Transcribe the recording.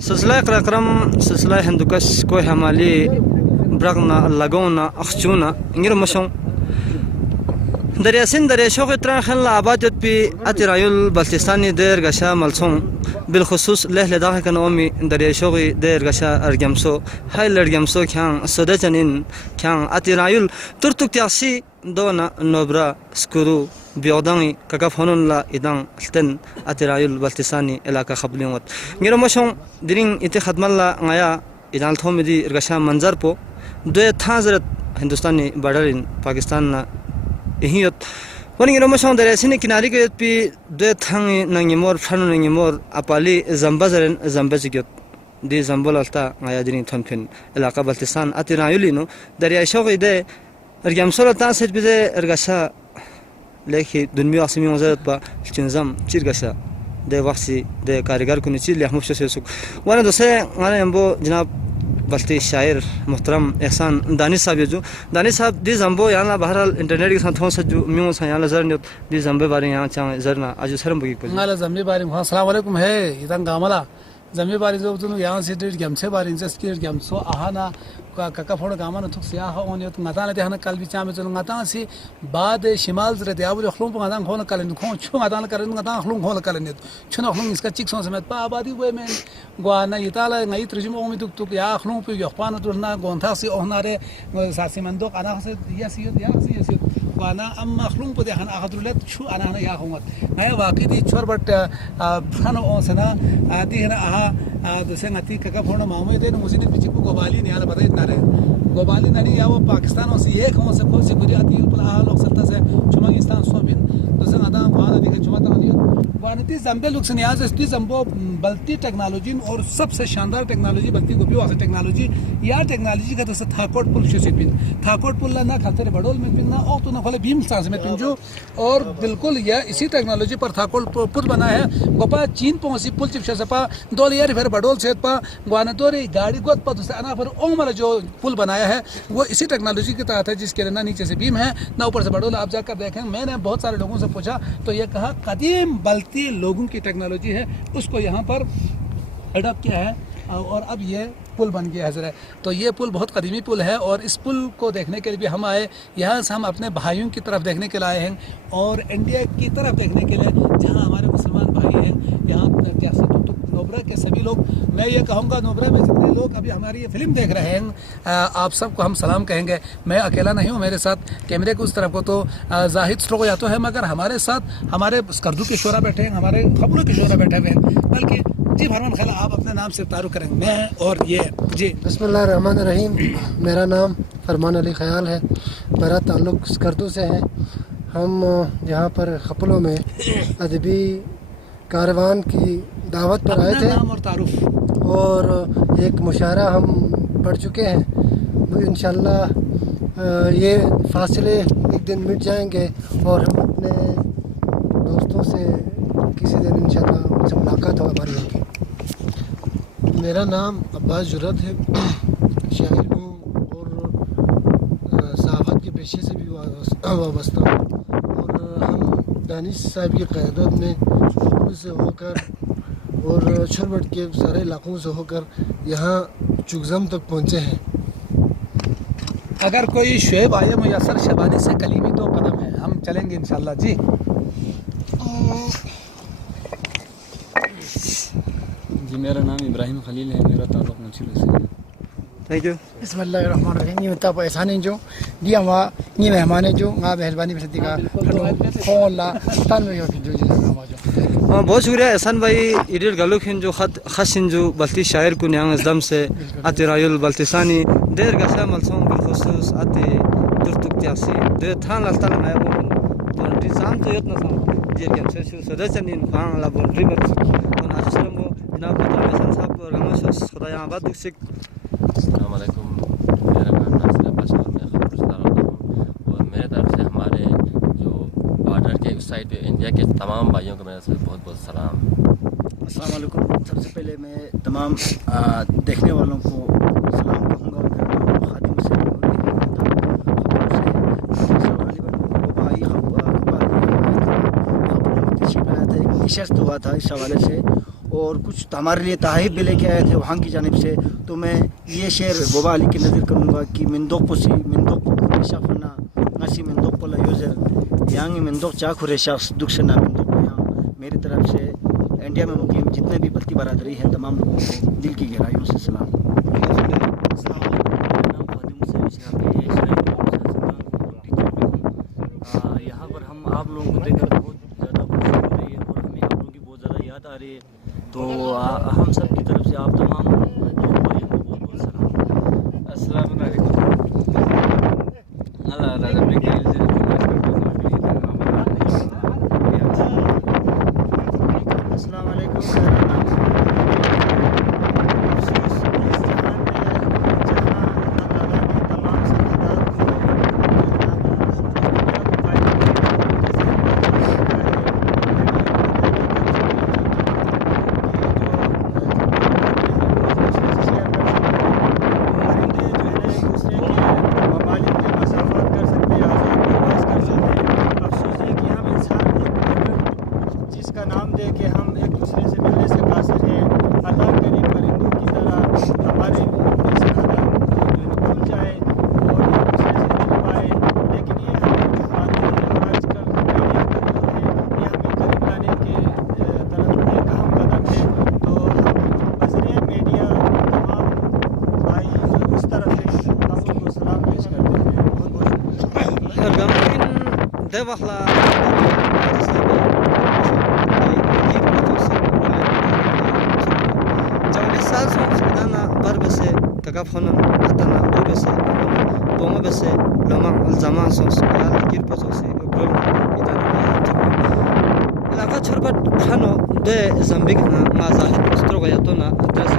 سلسلہ اقرام سلسلہ ہندوکش کوئی ہمالی برغنا لگونا اخچونا انگر مشون دریا سن دریا شوق تران خلا آبادت پی اترایل بلتستانی دیر گشا ملسون بالخصوص لہل داخل کنومی دریا شوق دیر گشا ارگمسو ہائی لرگمسو کھان سودچنین کھان اترایل ترتک تیاسی دونا نوبرا سکرو بیودانی ککفونن لا ادان التن اترایل بلتستانی علاقہ خبلیوت انگر مشون درین اتی خدم اللہ غیا ادان تھوم دی ارگشا منظر پو دو تھازرت ہندوستانی بارڈر پاکستان نا اہیت ونی رمشون دریا سن کناری کے پی دو تھنگ ننگی مور فرن ننگی مور اپالی زمبزرن زمبزگیت دی زمبل التا غیا درین تھن پھن علاقہ بلتستان اترایلی نو دریا شوق دے ارگم سولتا سچ بزے ارگشا لیکھی دنیا اسمی وزارت با چنزم چرگشا دے وقتی دے کارگر کنی چیز لیحموش سے سک وانا دوسرے غانا یمبو جناب بلتی شاعر محترم احسان دانش صاحب جو دانش صاحب دی زمبو یہاں بہرحال انٹرنیٹ کے ساتھ تھون سے جو میوں سے یہاں زر نیت دی زمبے بارے یہاں چاہ زرنا آج سرم بگی کو نالا زمبے بارے السلام علیکم ہے ادان گاملا زمبے بارے جو تو یہاں سے ڈیٹ گیم سے بارے انس کی گیم سو اہانا کا فوڑ گاما تھک سیاح اون یت نتان تے ہن کل بھی چا میں چلوں نتان سی بعد شمال زرت ابو خلون پگان کھون کلن کھون چھو نتان کرن نتان خلون کھون کلن چھو خلون اس کا چیک سون سمیت پا آبادی وہ میں گوانا یتالا نئی ترجمہ اومی تک یا خلون پہ یخپان تو نہ گونتھا سی اونارے ساسی مندو انا سے یا سی وانا اما خلون پہ ہن اخذلت چھو انا یا ہوت نیا واقعی دی چھور بٹ پھنو اون سنا دی ہن اها دسنگتی کا فوڑ مامے دے مزید پیچھے کو گوبالی نہیں بتا اتنا رہے گوبالی نہیں یا وہ پاکستان سے ایک ہوں سے کھول سے کوئی عدیل بلا لوگ سلطہ سے چمنگستان سو بن دوسرا آدم وہاں دیکھے چمتا نہیں وانتی زمبے لوگ سے نیاز ہے زمبو بلتی ٹیکنالوجی اور سب سے شاندار ٹیکنالوجی بلتی کو بھی واسطے ٹیکنالوجی یا ٹیکنالوجی کا دوسرا تھاکوٹ پل شوسی بن تھاکوٹ پل نہ کھلتے بڑول میں بن نہ اور تو نہ کھولے بھیم سانس میں پن جو اور بالکل یہ اسی ٹیکنالوجی پر تھاکوٹ پل بنا ہے گوپا چین پہنچی پل چپ سپا دول یار پھر بڑول سے پا گوانا دوری گاڑی گوت پا دوسرے انا پر عمر جو پل بنایا ہے وہ اسی ٹیکنالوجی کے تحت ہے جس کے نہ نیچے سے بھیم ہے نہ اوپر سے بڑول آپ جا کر دیکھیں میں نے بہت سارے لوگوں سے پوچھا تو یہ کہا قدیم بلتی لوگوں کی ٹیکنالوجی ہے اس کو یہاں پر اڈاپٹ کیا ہے اور اب یہ پل بن گیا ہے تو یہ پل بہت قدیمی پل ہے اور اس پل کو دیکھنے کے لیے بھی ہم آئے یہاں سے ہم اپنے بھائیوں کی طرف دیکھنے کے لیے آئے ہیں اور انڈیا کی طرف دیکھنے کے لیے جہاں ہمارے مسلمان بھائی ہیں یہاں جیسے نوبرا کے سبھی لوگ میں یہ کہوں گا نوبرا میں جتنے لوگ ابھی ہماری یہ فلم دیکھ رہے ہیں آپ سب کو ہم سلام کہیں گے میں اکیلا نہیں ہوں میرے ساتھ کیمرے کے اس طرف کو تو زاہد سٹروگو یا تو ہے مگر ہمارے ساتھ ہمارے اسکردو کے شعرا بیٹھے ہیں ہمارے خبروں کے شعرا بیٹھے ہوئے ہیں بلکہ جی فرمان خیال آپ اپنے نام سے تعارف کریں میں اور یہ جی بسم اللہ الرحمن الرحیم میرا نام فرمان علی خیال ہے میرا تعلق اسکردو سے ہے ہم یہاں پر خپلوں میں ادبی کاروان کی دعوت پر آئے تھے نام اور تعارف اور ایک مشاعرہ ہم پڑھ چکے ہیں انشاءاللہ یہ فاصلے ایک دن مٹ جائیں گے اور ہم اپنے دوستوں سے کسی دن انشاءاللہ ان سے ملاقات ہو ہماری ہوگی میرا نام عباس جرت ہے شاعر ہوں اور صحافت کے پیشے سے بھی وابستہ ہوں اور ہم دانش صاحب کی قیادت میں شروع سے ہو کر اور چھربٹ کے سارے علاقوں سے ہو کر یہاں چگزم تک پہنچے ہیں اگر کوئی شعیب آئے میسر شبانی سے کلیمی تو قدم ہے ہم چلیں گے انشاءاللہ جی جی میرا نام ابراہیم خلیل ہے میرا تعلق منچلو سے تھینک یو بسم اللہ الرحمن الرحیم یہ تاپ احسان جو دی ہوا یہ مہمان جو نا مہربانی پر صدیقہ کھو اللہ تن میں جو بہت شکریہ احسان بھائی ایڈیٹ گلوک ہیں جو خشن جو بلتی شاعر کو نیاں از دم سے اترایل بلتستانی دیر گشا ملسون بالخصوص اتی درتک تیاسی دیر تھان لالتال میں بولنٹری سام تو یتنا سام دیر گیم سے شو سدچنین فان لا بولنٹری میں اور آج سلام کو جناب احسان صاحب کو رحمت خدا یہاں آباد دکھ سک السلام علیکم میرا نام ناصر عباس اور میں خبر رسدار ہوتا ہوں اور میرے طرف سے ہمارے جو بارڈر کے اس سائڈ پہ انڈیا کے تمام بھائیوں کو میرے سے بہت بہت سلام السلام علیکم سب سے پہلے میں تمام دیکھنے والوں کو سلام کہوں گا میرا نام خادم حسین نوری ایک نشست ہوا تھا اس حوالے سے اور کچھ ہمارے لیے تحائف بھی لے کے آئے تھے وہاں کی جانب سے. تو میں یہ شعر بابا علی کی نظر کروں گا کہ مندوق پوسی مندوق پوریشا فنا نسی مندوق پولا یوزر یانگ مندوق چاکھورے شخص دکشنا مندوق یہاں. میری طرف سے انڈیا میں مقیم جتنے بھی بلتی برادری ہیں تمام لوگوں کو دل کی گہرائیوں سے سلام. یہاں پر ہم آپ لوگوں کو دیکھ کر بہت زیادہ خوشی ہو رہی ہے اور ہمیں آپ لوگوں کی بہت زیادہ یاد آ رہی ہے. تو ہم سب کی طرف سے آپ تمام بھائیوں کو بہت بہت سلام. السلام علیکم. السلام علیکم. دبخلا جوالي سال سون سودانا بربسه كغفونن اتنا بوبسه بومبسه لما الزمان سون يال كير بوسوسي غول يدان لا كا چربت خانو ده زامبيك ما زاهد استروغياتونا درس